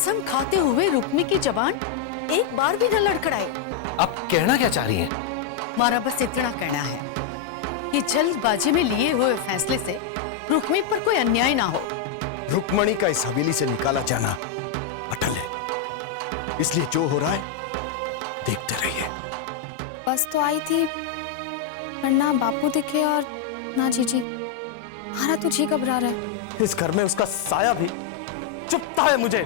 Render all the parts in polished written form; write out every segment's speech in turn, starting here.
कसम खाते हुए रुक्मी की जबान एक बार भी न लड़खड़ाई। आप कहना क्या चाह रही हैं? हमारा बस इतना कहना है कि जल्दबाजी में लिए हुए फैसले से रुक्मी पर कोई अन्याय ना हो। रुक्मणी का इस हवेली से निकाला जाना अटल है, इसलिए जो हो रहा है देखते रहिए। बस तो आई थी, पर ना बापू दिखे और ना जीजी। हमारा तो जी घबरा रहा है। इस घर में उसका साया भी चुपता है। मुझे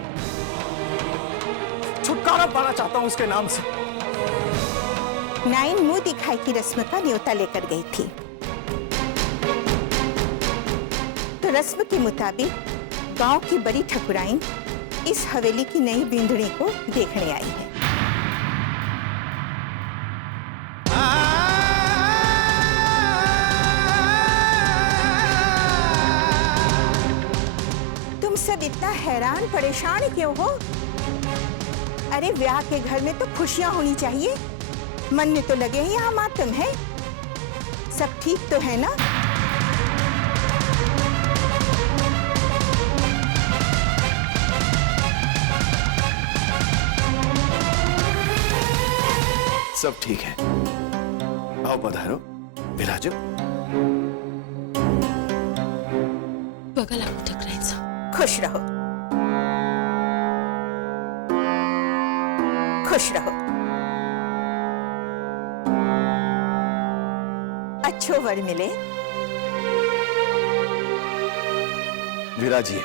छुटकारा पाना चाहता हूं उसके नाम से। नाइन मुंह दिखाई की रस्म का न्योता लेकर गई थी, तो रस्म के मुताबिक गांव की बड़ी ठकुराइन इस हवेली की नई बींदड़ी को देखने आई है। तुम सब इतना हैरान परेशान क्यों हो? अरे ब्याह के घर में तो खुशियां होनी चाहिए। मन में तो लगे हैं यहाँ मातम है। सब ठीक तो है ना? सब ठीक है। आओ पधारो, विराजो। बगल आपको ठकराइन सा। खुश रहो, खुश रहो। अच्छो वर मिले। विराजिए।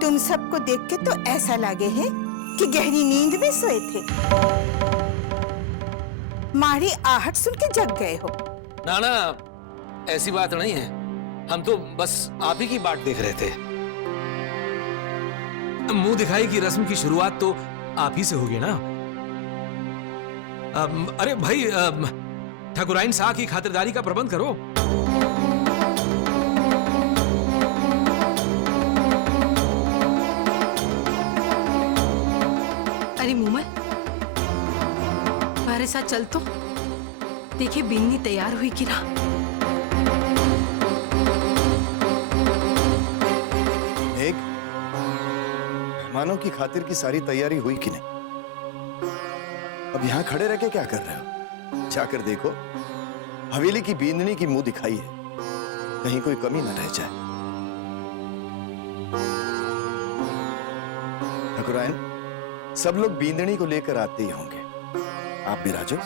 तुम सबको देख के तो ऐसा लगे है कि गहरी नींद में सोए थे। मारी आहट सुन के जग गए हो। ना ना, ऐसी बात नहीं है। हम तो बस आप ही की बात देख रहे थे। मुंह दिखाई की रस्म की शुरुआत तो आप ही से होगी ना। अरे भाई, ठकुराइन शाह की खातिरदारी का प्रबंध करो। अरे मूमल, हमारे साथ चल तो। देखिए बिन्नी तैयार हुई कि ना। एक मेहमानों की खातिर की सारी तैयारी हुई कि नहीं? अब यहां खड़े रह के क्या कर रहे हो? जाकर देखो, हवेली की बींदनी की मुंह दिखाई है, कहीं कोई कमी न रह जाए। ठकुराइन, सब लोग बींदनी को लेकर आते ही होंगे। आप विराजो।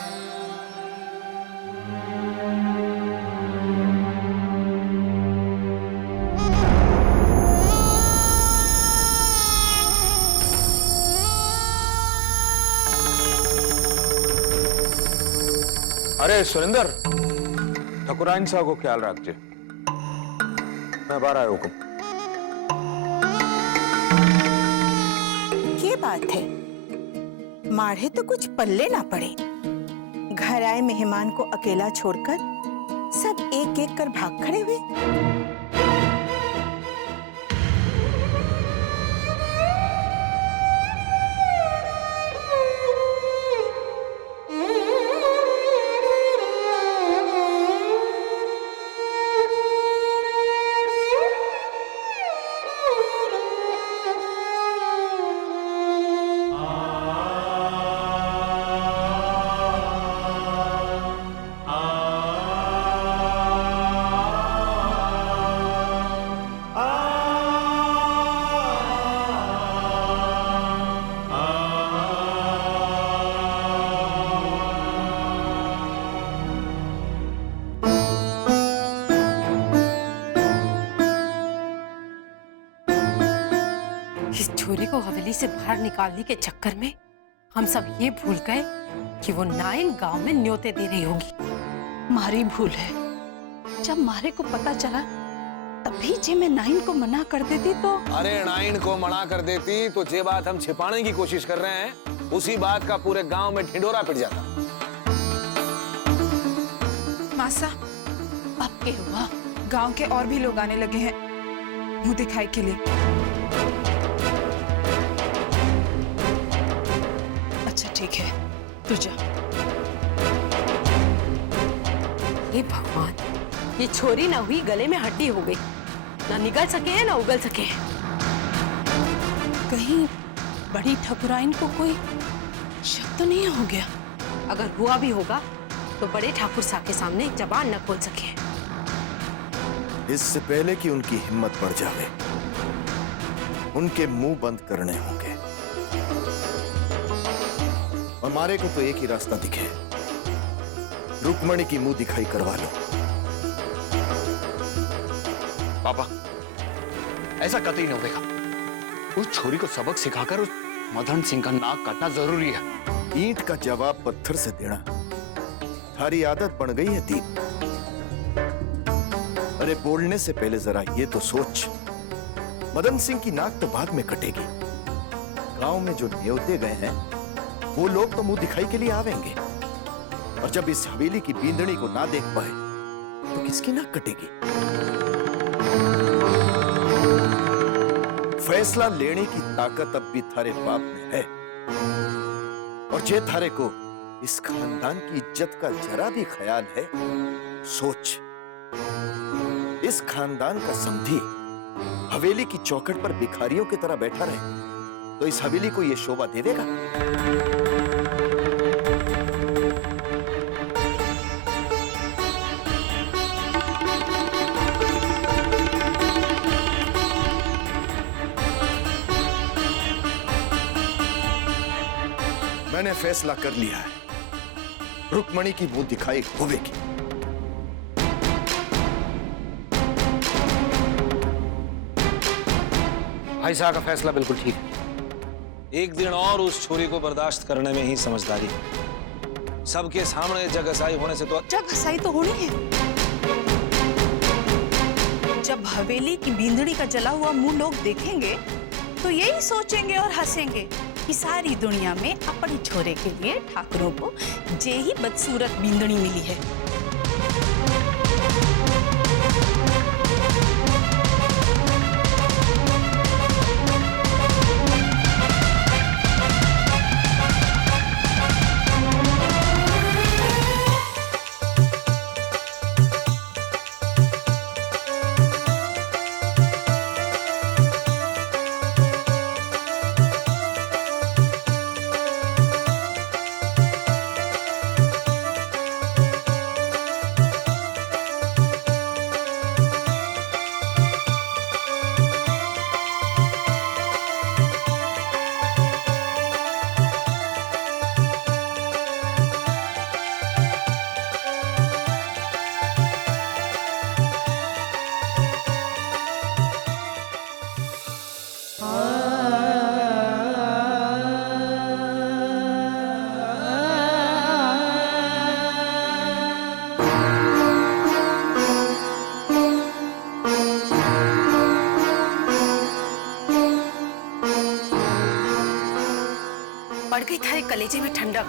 अरे सुरेंद्र, ठकुराइन साहब को ख्याल रखिए। मैं बाहर आया हुकुम। ये बात है, माढ़े तो कुछ पल्ले ना पड़े। घर आए मेहमान को अकेला छोड़कर सब एक एक कर भाग खड़े हुए। इस छोरी को हवेली से बाहर निकालने के चक्कर में हम सब ये भूल गए कि वो नाइन गांव में न्योते दे रही होगी। मारी भूल है। जब मारे को पता चला तभी जे मैं नाइन को मना कर देती तो। अरे नाइन को मना कर देती तो जे बात हम छिपाने की कोशिश कर रहे हैं, उसी बात का पूरे गांव में ढिंढोरा पिट जाता। मासा, अब क्या हुआ? गांव के और भी लोग आने लगे हैं मुंह दिखाई के लिए। अच्छा ठीक है, तू जा। हे भगवान, ये छोरी ना हुई गले में हड्डी हो गई, ना निकल सके है ना उगल सके है। कहीं बड़ी ठकुराइन को कोई शक तो नहीं हो गया? अगर हुआ भी होगा तो बड़े ठाकुर साहब के सामने जबान न खोल सके। इससे पहले कि उनकी हिम्मत बढ़ जावे, उनके मुंह बंद करने होंगे। हमारे को तो एक ही रास्ता दिखे, रुक्मणी की मुंह दिखाई करवा लो। पापा, ऐसा कतई नहीं होगा। उस छोरी को सबक सिखाकर उस मदन सिंह का नाक काटना जरूरी है। ईंट का जवाब पत्थर से देना थारी आदत बन गई है दीप। अरे बोलने से पहले जरा ये तो सोच, मदन सिंह की नाक तो बाद में कटेगी। गांव में जो न्योते गए हैं वो लोग तो मुंह दिखाई के लिए आवेंगे, और जब इस हवेली की बींदनी को ना देख पाए तो किसकी नाक कटेगी? फैसला लेने की ताकत अब भी थारे बाप में है, और जे थारे को इस खानदान की इज्जत का जरा भी ख्याल है, सोच, इस खानदान का समधी हवेली की चौखट पर भिखारियों की तरह बैठा रहे तो इस हवेली को यह शोभा दे देगा? मैंने फैसला कर लिया है, रुक्मणी की मुंह दिखाई होवेगी। भाई साहब का फैसला बिल्कुल ठीक है। एक दिन और उस छोरी को बर्दाश्त करने में ही समझदारी है। सबके सामने जगहसाई होने से तो जगहसाई तो होनी है। जब हवेली की बींदड़ी का जला हुआ मुंह लोग देखेंगे तो यही सोचेंगे और हंसेंगे कि सारी दुनिया में अपनी छोरे के लिए ठाकुरों को जे ही बदसूरत बींदड़ी मिली है। बढ़ गई थारे कलेजे में ठंडक।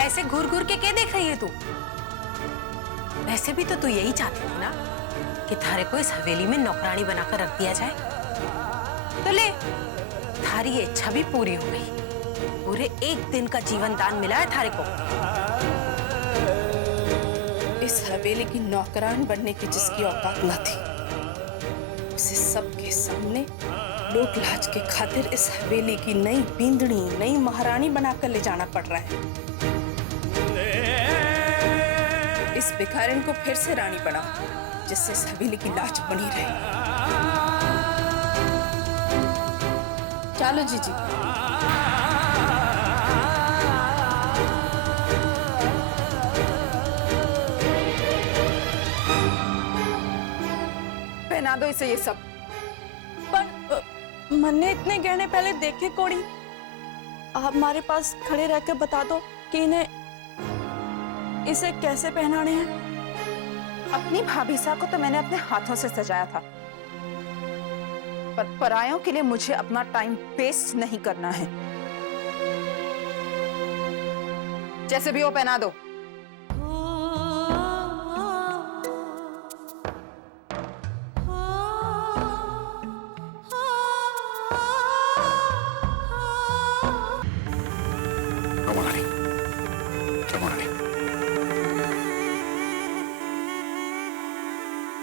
ऐसे घूर घूर के क्या देख रही है तू? वैसे भी तो तू यही चाहती थी ना कि थारे को इस हवेली में नौकरानी बनाकर रख दिया जाए। तो ले, थारी ये इच्छा भी पूरी हो गई। पूरे एक दिन का जीवन दान मिला है थारे को। इस हवेली की नौकरान बनने की जिसकी औकात न थी, उसे सबके सामने लोक लाज के खातिर इस हवेली की नई बींदड़ी, नई महारानी बनाकर ले जाना पड़ रहा है। इस भिखारिन को फिर से रानी बनाओ, जिससे इस हवेली की लाज बनी रहे। चलो जीजी। पहना दो इसे ये सब। पर मैंने इतने गहने पहले देखे कोड़ी। आप हमारे पास खड़े रहकर बता दो कि इन्हें इसे कैसे पहनाने हैं। अपनी भाभी सा को तो मैंने अपने हाथों से सजाया था, पर परायों के लिए मुझे अपना टाइम वेस्ट नहीं करना है। जैसे भी हो पहना दो।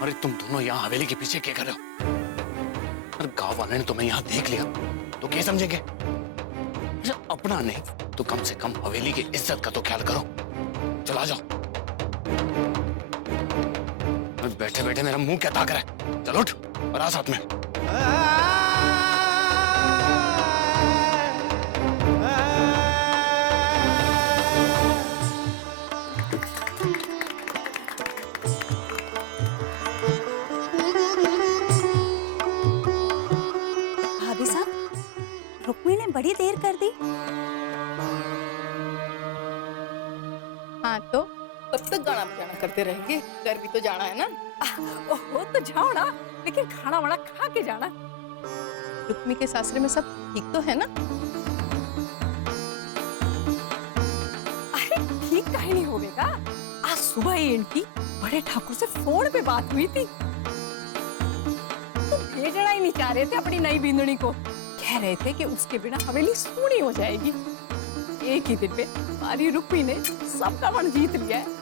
अरे तुम दोनों यहाँ हवेली के पीछे क्या कर रहे हो? अरे गांव वाले ने तुम्हें यहाँ देख लिया तो क्या समझेंगे? अरे अपना नहीं तो कम से कम हवेली की इज्जत का तो ख्याल करो। चला जाओ। बैठे बैठे मेरा मुंह क्या ताक रहा है? चलो उठ और आ साथ में। भाभी साहब, रुक्मी ने बड़ी देर कर दी। हाँ तो कब तक गाना बजाना करते रहेंगे? घर भी तो जाना है ना। ओहो तो जाओ ना, लेकिन खाना वाना खा के जाना। रुक्मी के सासरे में सब ठीक तो है ना? अरे ठीक काहे नहीं होगा? आज सुबह ही इनकी बड़े ठाकुर से फोन पे बात हुई थी। तो भेजना ही नहीं चाह रहे थे अपनी नई बिंदुनी को। कह रहे थे कि उसके बिना हवेली सूनी हो जाएगी। एक ही दिन में हमारी रुक्मी ने सबका मन जीत लिया है।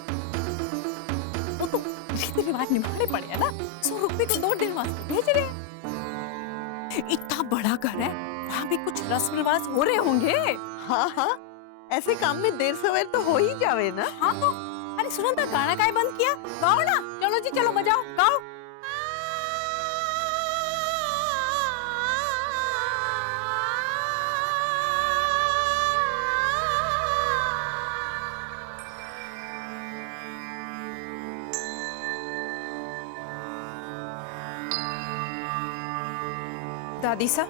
वो तो रीति रिवाज निभाने पड़े हैं ना, सो रुक्मी को 2 दिन वास्ते भेज रहे हैं। इतना बड़ा घर है, वहाँ भी कुछ रस्म रिवाज हो रहे होंगे। हाँ हाँ, ऐसे काम में देर सवेर तो हो ही जावे ना। हाँ तो अरे सुनो ना, गाना काहे बंद किया? गाओ ना, चलो जी चलो बजाओ, गाओ। दादी साहब,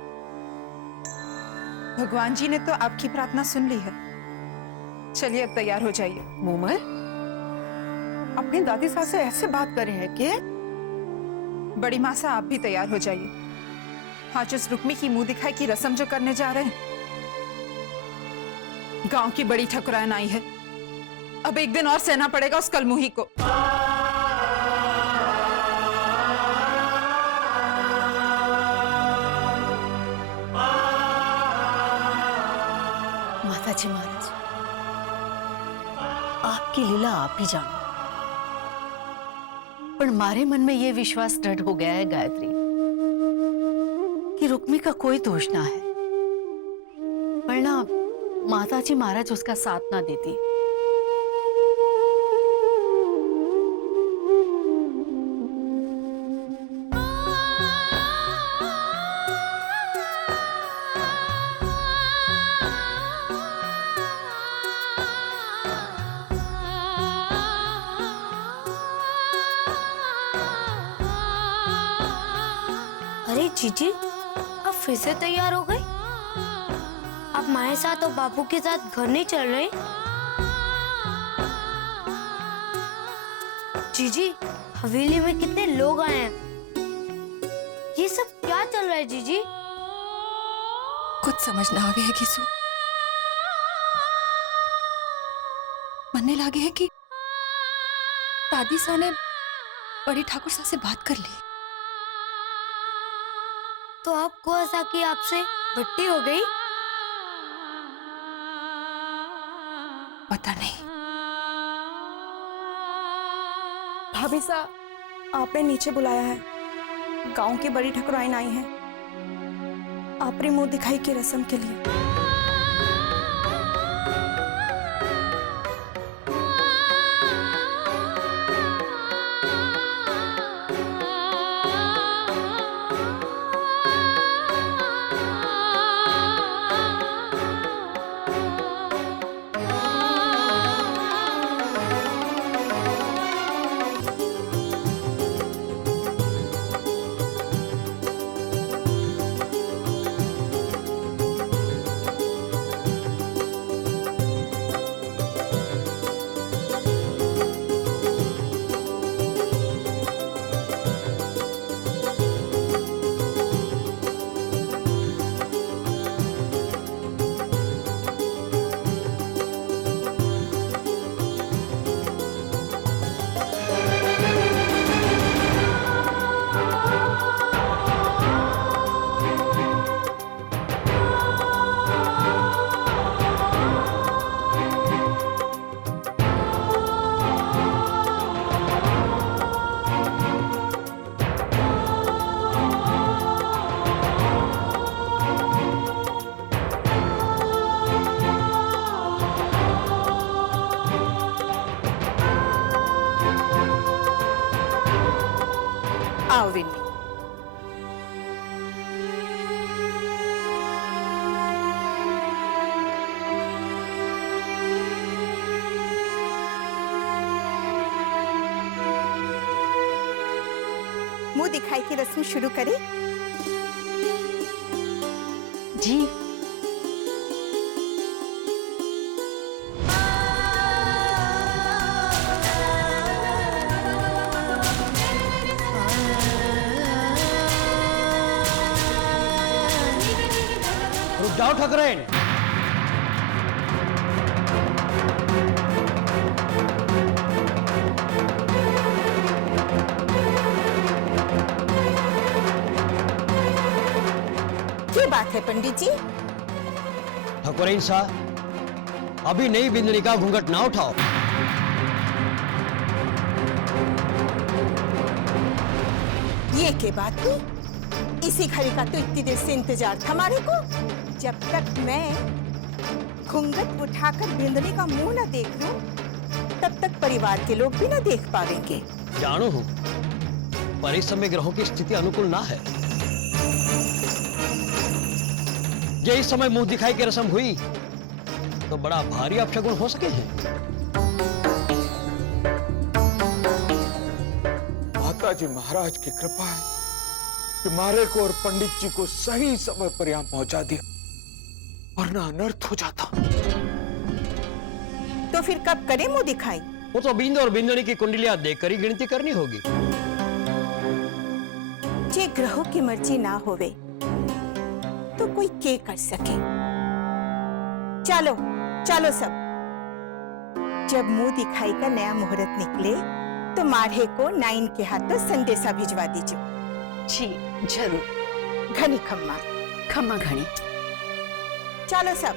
भगवान जी ने तो आपकी प्रार्थना सुन ली है। चलिए अब तैयार हो जाइए। मोमल, अपनी दादी सास से ऐसे बात कर रहे हैं कि? बड़ी माँ साहब आप भी तैयार हो जाइए। आज उस रुक्मी की मुंह दिखाई की रस्म जो करने जा रहे हैं, गांव की बड़ी ठकुराइन आई है। अब एक दिन और सहना पड़ेगा उस कलमुही को। माताजी महाराज, आपकी लीला आप ही जानो, पर मारे मन में यह विश्वास दृढ़ हो गया है गायत्री कि रुक्मी का कोई दोष ना है, वरना माताजी महाराज उसका साथ ना देती। अरे जीजी, अब फिर से तैयार हो गई? अब माए साथ और बापू के साथ घर नहीं चल रहे? जीजी, हवेली में कितने लोग आए हैं, ये सब क्या चल रहा है जीजी? कुछ समझ ना आवे है किसु। मनने लागे है कि दादी सा ने बड़ी ठाकुर सा से बात कर ली। तो आपको ऐसा कि आपसे भट्टी हो गई? पता नहीं। भाभी साहब, आपने नीचे बुलाया है। गांव की बड़ी ठकुराइन आई हैं आपने मुंह दिखाई की रस्म के लिए। आओ विन्नी। मुंह दिखाई की रस्म शुरू करें? जी। रुक जाओ ठाकुराइन। क्या बात है पंडित जी? ठाकुराइन साहब, अभी नई बिंदनी का घूंघट ना उठाओ। ये के बात हुई? इसी घड़ी का तो इतनी देर से इंतजार था हमारे को। जब तक मैं घूंघट उठाकर बिंदनी का मुंह न देख लूं, तब तक परिवार के लोग भी न देख पाएंगे। जानू हूं, पर इस समय ग्रहों की स्थिति अनुकूल ना है। ये इस समय मुंह दिखाई की रस्म हुई तो बड़ा भारी अपशगुन हो सके हैं। माताजी महाराज की कृपा है कि मारे को और पंडित जी को सही समय पर यहां पहुंचा दिया, वरना अनर्थ हो जाता। तो फिर कब करें मुंह दिखाई? वो तो बिंदु और बिंदुनी की कुंडलियां देखकर ही गिनती करनी होगी। जे ग्रहों की मर्जी ना होवे तो कोई के कर सके। चलो चलो सब, जब मुंह दिखाई का नया मुहूर्त निकले तो माढ़े को नाइन के हाथों संदेशा भिजवा दीजिए। जी जरूर। घनी खम्मा। खम्मा घनी। चलो सब।